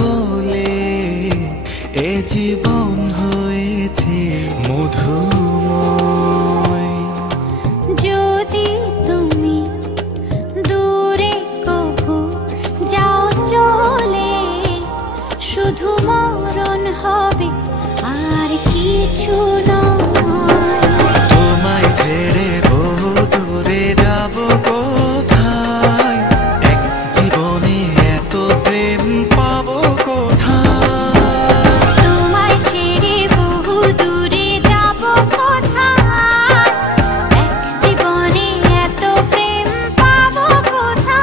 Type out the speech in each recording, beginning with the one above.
বলে এ জীবন হয়েছে মধুময়। যদি তুমি দূরে কভু যাও চলে, শুধু মরণ হবে আর কিছু নয়। তোমায় ছেড়ে বহু দূরে যাব কোথায়, এক জীবনে এত প্রেম পাবো কোথায়। তোমায় ছেড়ে বহু দূরে যাব কোথায়, এক জীবনে এত প্রেম পাবো কোথায়।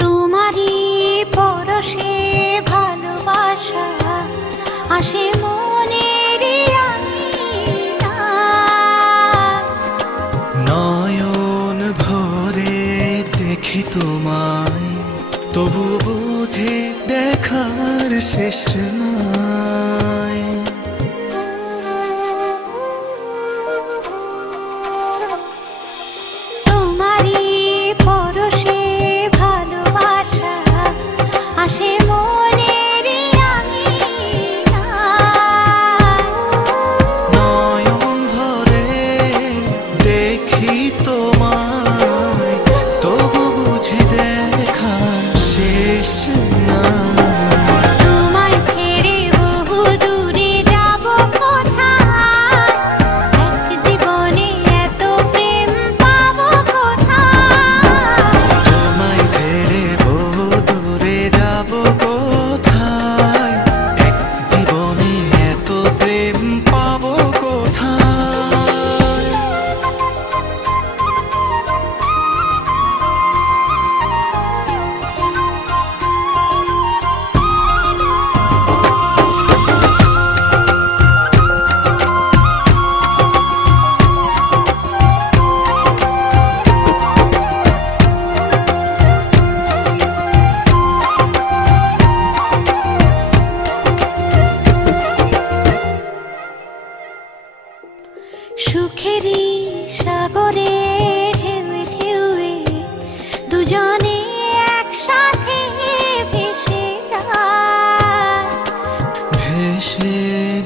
তোমারই পরশে ভালোবাসা আসে মনের আঙিনায়। নয়ন ভরে দেখি তোমায়, তবু বুঝে দেখার শেষ নাই। তোমারই পরশে ভালোবাসা আসে মনের আঙিনায়। নয়ন ভরে দেখি তোমায়, তবু বুঝে দেখার শেষ নাই। তোমায় ছেড়ে বহু দূরে যাব কোথায়, এক জীবনে এত প্রেম পাবো কোথায়। তোমায় ছেড়ে বহু দূরে যাব কোথায়, এক জীবনে এত প্রেম পাবো কোথায়। সুখেরই সাগরে ঢেউে ঢেউে দুজনে একসাথে ভেসে যায়। ভেসে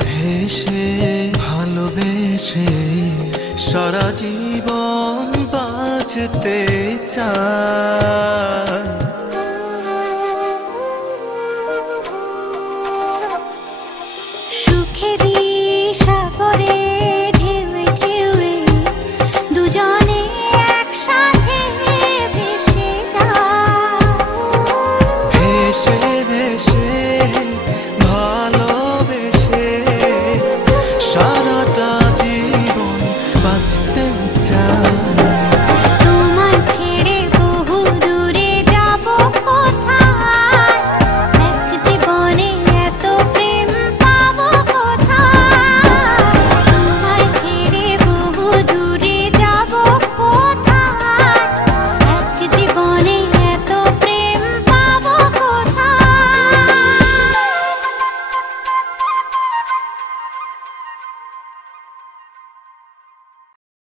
ভেসে ভালোবেসে সারা জীবন বাঁচতে চাই।